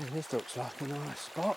And this looks like a nice spot.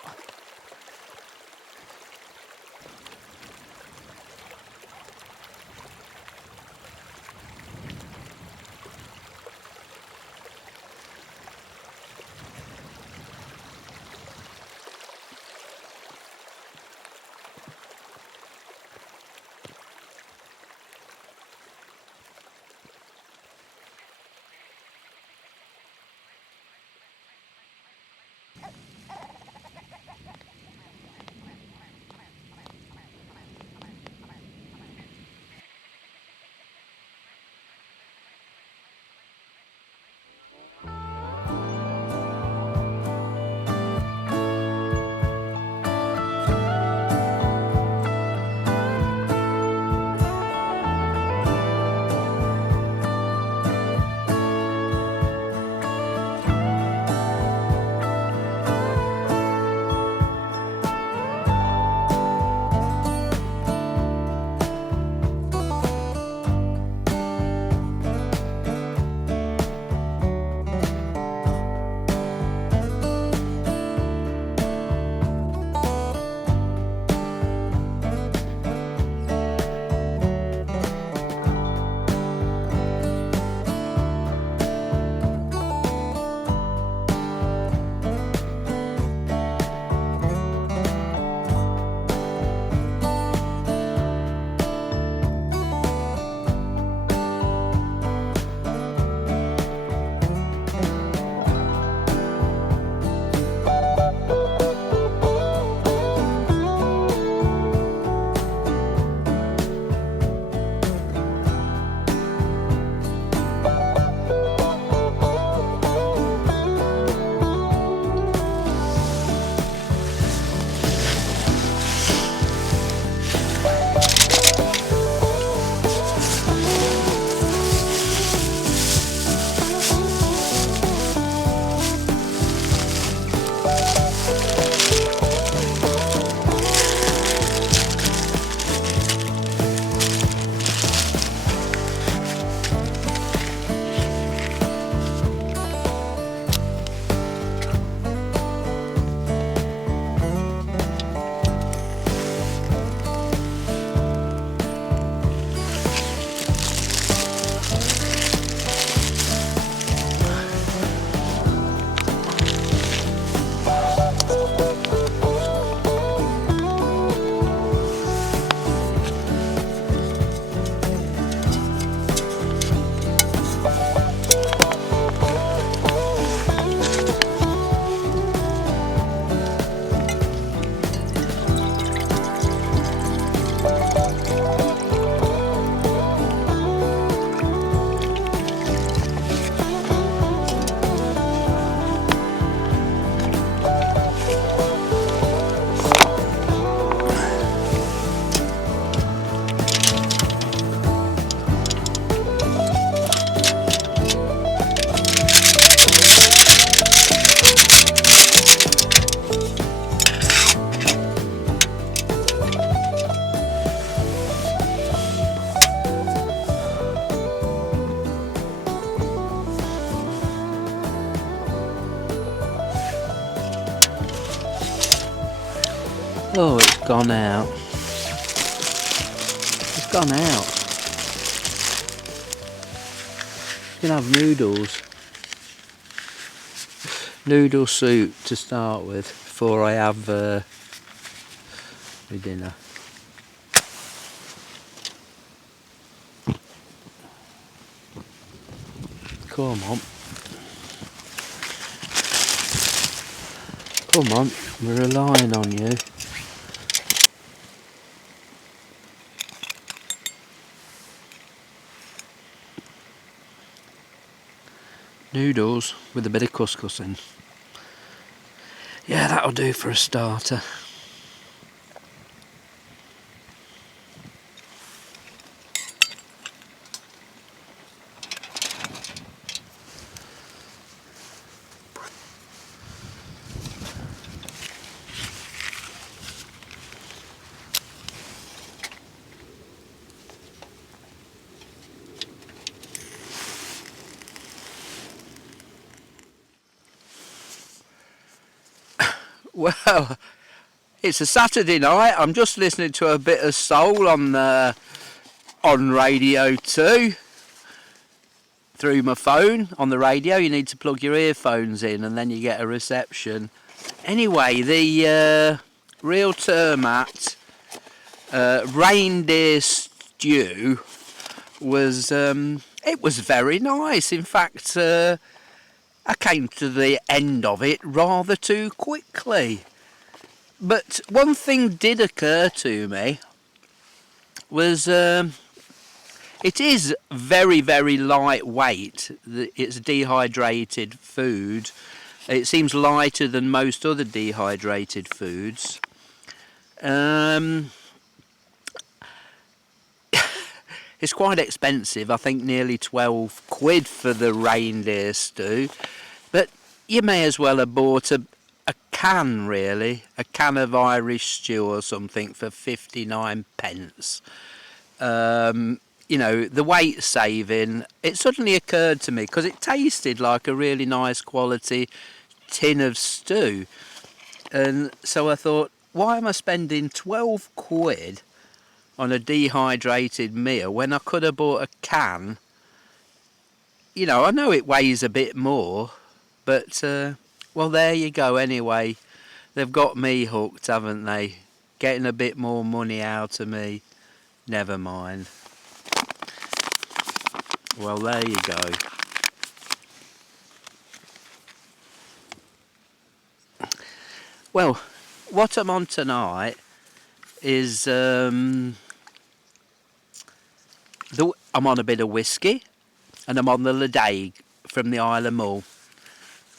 Oh, it's gone out. It's gone out. You can have noodles. Noodle soup to start with before I have my dinner. Come on. Come on, we're relying on you. Noodles with a bit of couscous in. Yeah, that'll do for a starter. Well, it's a Saturday night. I'm just listening to a bit of soul on Radio 2 through my phone. On the radio, you need to plug your earphones in and then you get a reception. Anyway, the real termat reindeer stew was it was very nice. In fact, I came to the end of it rather too quickly. But one thing did occur to me was it is very, very lightweight. It's dehydrated food. It seems lighter than most other dehydrated foods. It's quite expensive. I think nearly 12 quid for the reindeer stew. But you may as well have bought a can, really. A can of Irish stew or something for 59 pence. You know, the weight saving, it suddenly occurred to me because it tasted like a really nice quality tin of stew. And so I thought, why am I spending 12 quid on a dehydrated meal when I could have bought a can? You know, I know it weighs a bit more, but, well, there you go anyway. They've got me hooked, haven't they? Getting a bit more money out of me. Never mind. Well, there you go. Well, what I'm on tonight is I'm on a bit of whiskey, and I'm on the Edale from the Isle of Mull.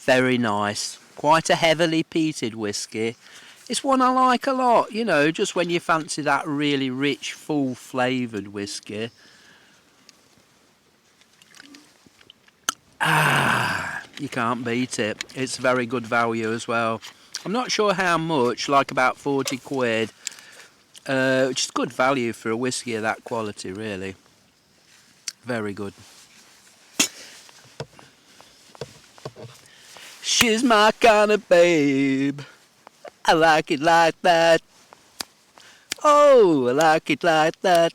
Very nice. Quite a heavily peated whiskey. It's one I like a lot, you know, just when you fancy that really rich, full flavoured whiskey. You can't beat it. It's very good value as well. I'm not sure how much, like about 40 quid, which is good value for a whiskey of that quality, really. Very good. She's my kind of babe. I like it like that. Oh, I like it like that.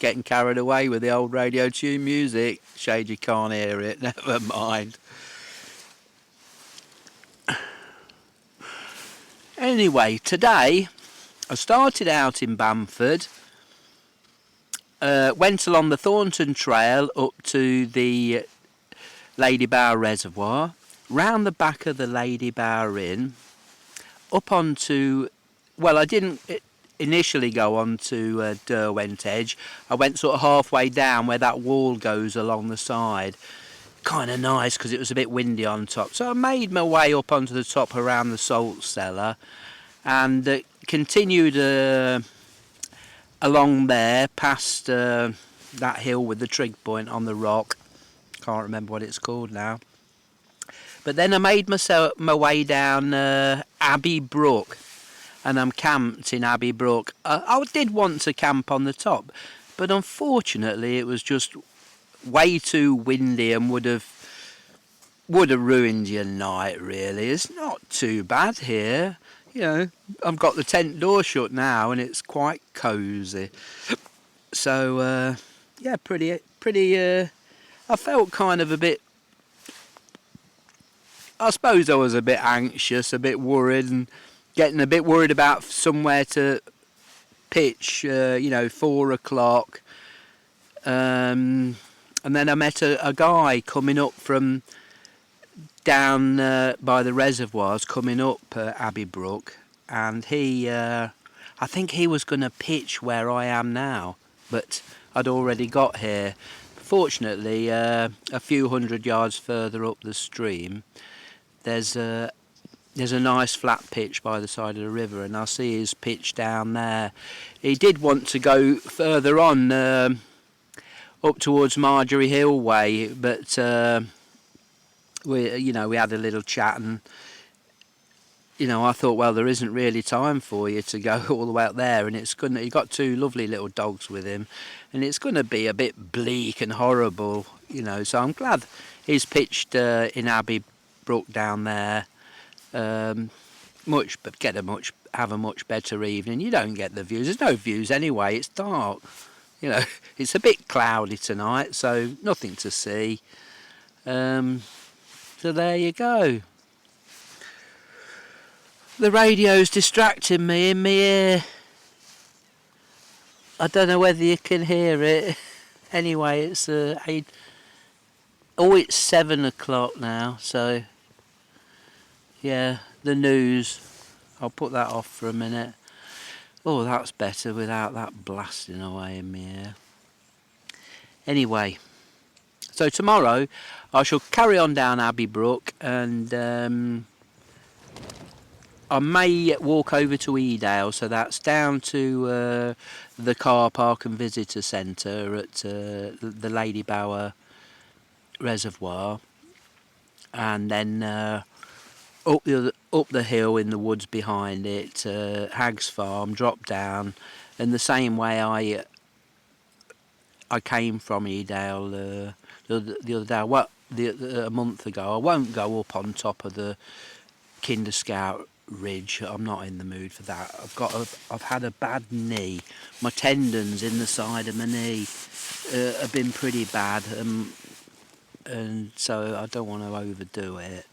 Getting carried away with the old radio tune music. Shade you can't hear it, never mind. Anyway, today I started out in Bamford, went along the Thornton Trail up to the Lady Bower Reservoir, round the back of the Lady Bower Inn, up onto, well, I didn't initially go on to Derwent Edge. I went sort of halfway down where that wall goes along the side. Kind of nice because it was a bit windy on top. So I made my way up onto the top around the salt cellar and continued along there past that hill with the trig point on the rock. Can't remember what it's called now. But then I made my way down Abbeybrook, and I'm camped in Abbeybrook. I did want to camp on the top, but unfortunately it was just way too windy and would have ruined your night, really. It's not too bad here. you know, I've got the tent door shut now, and it's quite cosy. So yeah, pretty. I felt kind of a bit. I suppose I was a bit anxious, a bit worried, and getting a bit worried about somewhere to pitch. 4 o'clock. And then I met a guy coming up from down by the reservoirs, coming up Abbeybrook, and I think he was going to pitch where I am now, but I'd already got here. Fortunately, a few hundred yards further up the stream, there's a nice flat pitch by the side of the river, and I see his pitch down there. He did want to go further on, up towards Marjorie Hill way, but we had a little chat, and I thought, well, there isn't really time for you to go all the way up there, and he got 2 lovely little dogs with him, and it's going to be a bit bleak and horrible, so I'm glad he's pitched in Abbeybrook down there. Have a much better evening. You don't get the views. There's no views anyway. It's dark. It's a bit cloudy tonight, so nothing to see. So there you go. The radio's distracting me in my ear. I don't know whether you can hear it. Anyway, it's 8. Oh, it's 7 o'clock now. So yeah, the news. I'll put that off for a minute. Oh, that's better without that blasting away in my ear. Anyway, so tomorrow I shall carry on down Abbeybrook, and I may walk over to Edale, so that's down to the car park and visitor centre at the Lady Bower Reservoir, and then up the hill in the woods behind it, Hag's Farm, drop down, and the same way I came from Edale the other day, a month ago. I won't go up on top of the Kinder Scout ridge. I'm not in the mood for that. I've had a bad knee. My tendons in the side of my knee have been pretty bad, and so I don't want to overdo it.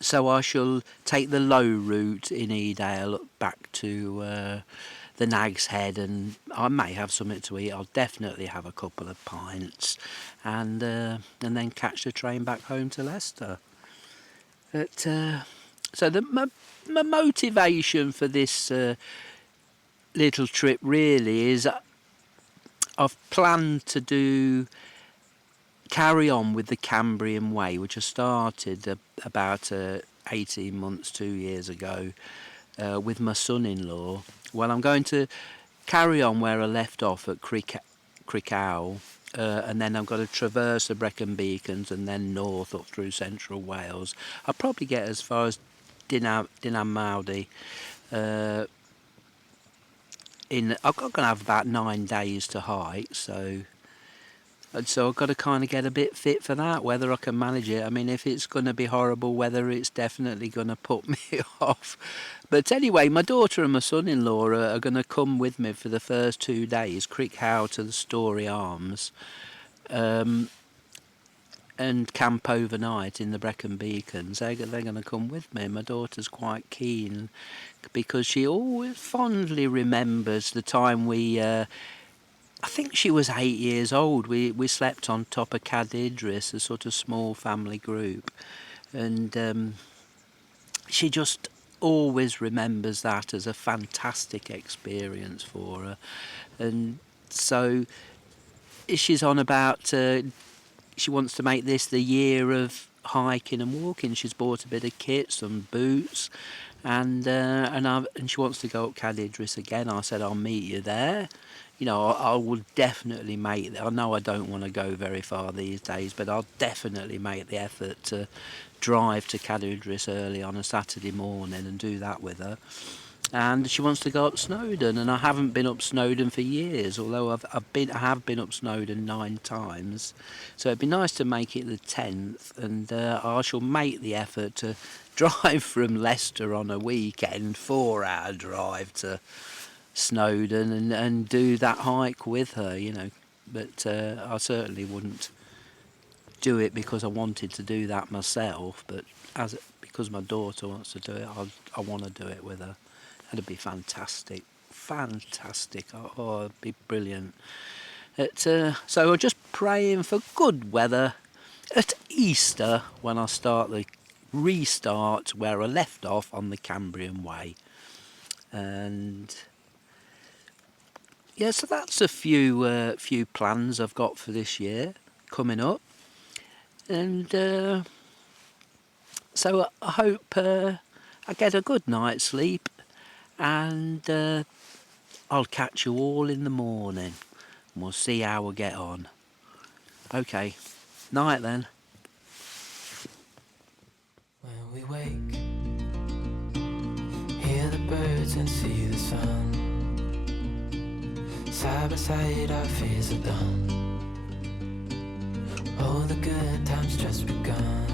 So I shall take the low route in Edale back to the Nags Head, and I may have something to eat. I'll definitely have a couple of pints, and then catch the train back home to Leicester. But so my motivation for this little trip really is I've planned to carry on with the Cambrian Way, which I started about 18 months, 2 years ago, with my son-in-law. Well, I'm going to carry on where I left off at Cloughs, and then I've got to traverse the Brecon Beacons and then north up through central Wales. I'll probably get as far as Dinan Maudi. I'm going to have about 9 days to hike, so I've got to kind of get a bit fit for that, whether I can manage it. I mean, if it's going to be horrible weather, it's definitely going to put me off. But anyway, my daughter and my son-in-law are going to come with me for the first 2 days, Cloughs to the Story Arms, and camp overnight in the Brecon Beacons. They're going to come with me. My daughter's quite keen because she always fondly remembers the time I think she was 8 years old. We slept on top of Cad Idris, a sort of small family group, and she just always remembers that as a fantastic experience for her. And so she's on about she wants to make this the year of hiking and walking. She's bought a bit of kit, some boots, and she wants to go up Cad Idris again. I said, I'll meet you there. I will definitely make it. I know I don't want to go very far these days, but I'll definitely make the effort to drive to Cad Idris early on a Saturday morning and do that with her. and she wants to go up Snowdon, and I haven't been up Snowdon for years, although I have been up Snowdon 9 times, so it'd be nice to make it the 10th, and I shall make the effort to drive from Leicester on a weekend, 4-hour drive to Snowdon, and do that hike with her, you know. But I certainly wouldn't do it because I wanted to do that myself, but because my daughter wants to do it, I want to do it with her. That'd be fantastic. Fantastic. Oh, it'd be brilliant. So we're just praying for good weather at Easter when I restart where I left off on the Cambrian Way. And yeah, so that's a few plans I've got for this year coming up. And so I hope I get a good night's sleep, and I'll catch you all in the morning, and we'll see how we get on. Okay, night then. When we wake, hear the birds and see the sun. Side by side our fears are done. Oh, the good times just begun.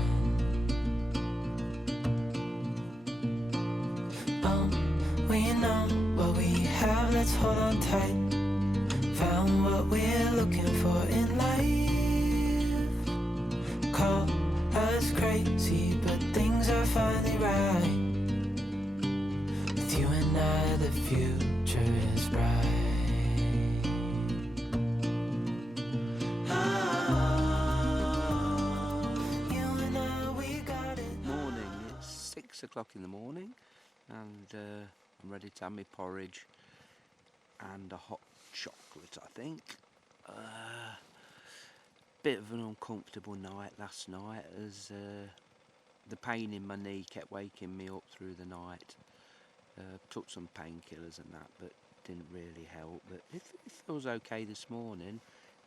We know what we have, let's hold on tight. Found what we're looking for in life. Call us crazy, but things are finally right. With you and I, the future is bright. Morning, it's 6 o'clock in the morning, and I'm ready to have my porridge and a hot chocolate, I think. Bit of an uncomfortable night last night, as the pain in my knee kept waking me up through the night. Took some painkillers and that, but didn't really help. But it feels okay this morning.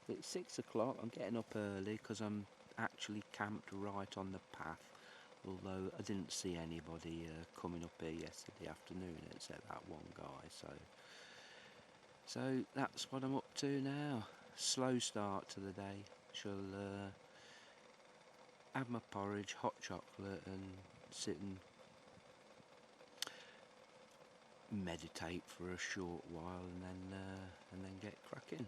It's 6 o'clock, I'm getting up early because I'm actually camped right on the path, although I didn't see anybody coming up here yesterday afternoon except that one guy. So that's what I'm up to now. Slow start to the day. Shall have my porridge, hot chocolate, and sit and meditate for a short while, and then get cracking.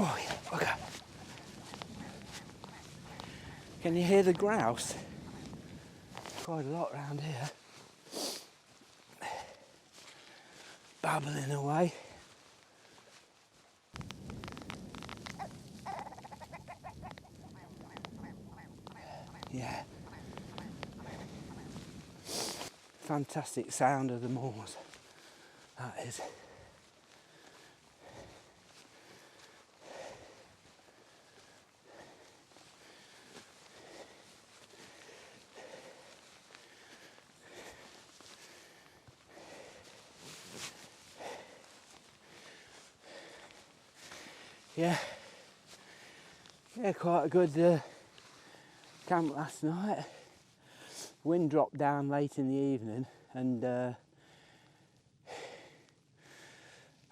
Oh yeah, okay. Can you hear the grouse? Quite a lot around here. Babbling away. Yeah. Fantastic sound of the moors. That is. Yeah, quite a good camp last night. Wind dropped down late in the evening, and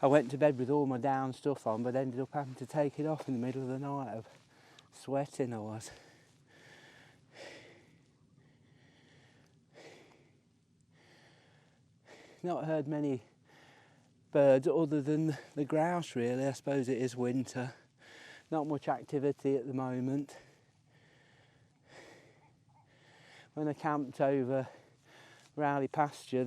I went to bed with all my down stuff on, but ended up having to take it off in the middle of the night. Of sweating I was. Not heard many birds other than the grouse really. I suppose it is winter. Not much activity at the moment. When I camped over Rowley pasture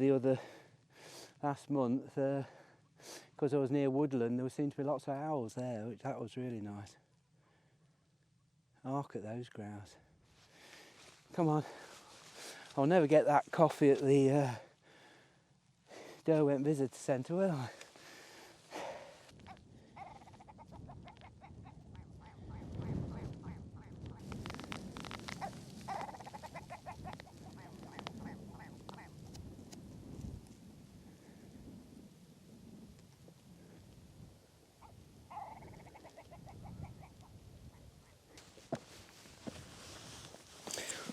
last month, because I was near woodland, there seemed to be lots of owls there, which that was really nice. Hark at those grouse. Come on, I'll never get that coffee at the Derwent Visitor Centre, will I?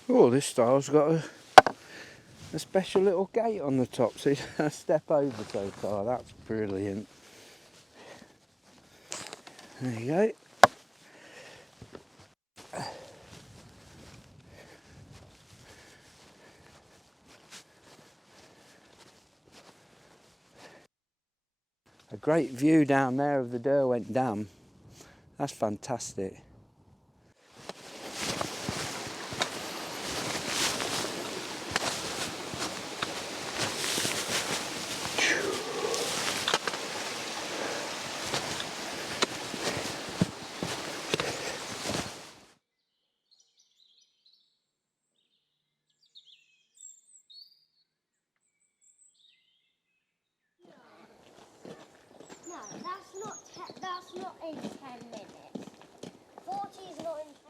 Oh, this style's got a special little gate on the top, so you don't step over so far. That's brilliant. There you go. A great view down there of the Derwent Dam. That's fantastic. No, that's not in 10 minutes. 40 is not in 10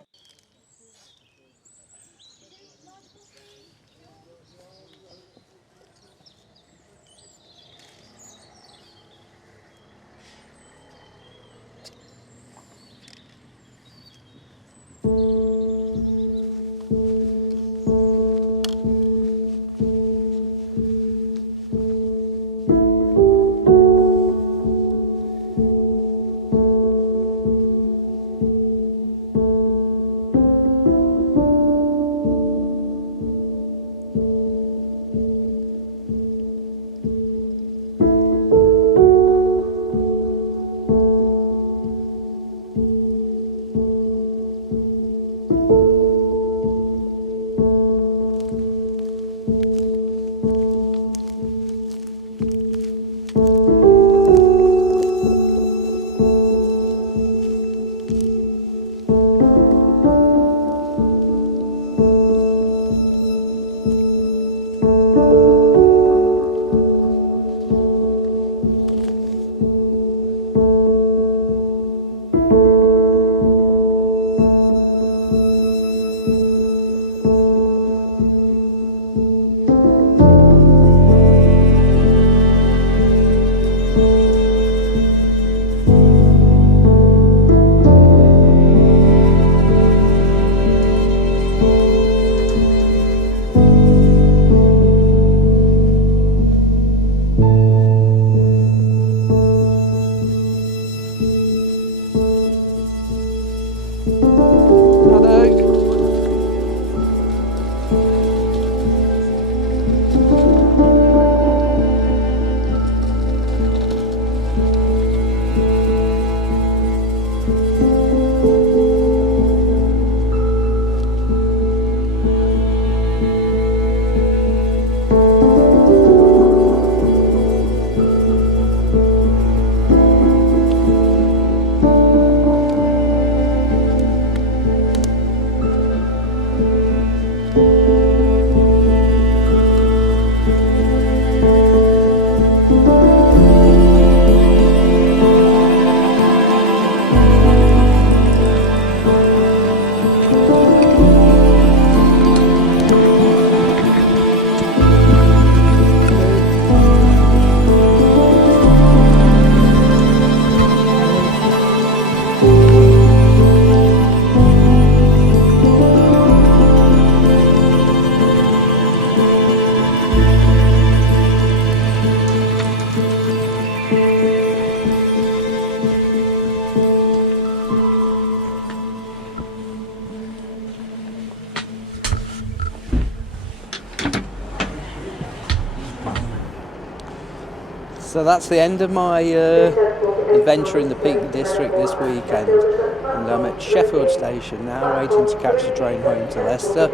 So that's the end of my adventure in the Peak District this weekend, and I'm at Sheffield Station now, waiting to catch the train home to Leicester.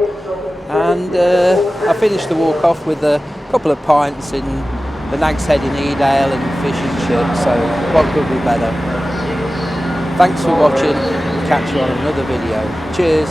And I finished the walk off with a couple of pints in the Nags Head in Edale and fish and chips, so what could be better? Thanks for watching, catch you on another video. Cheers!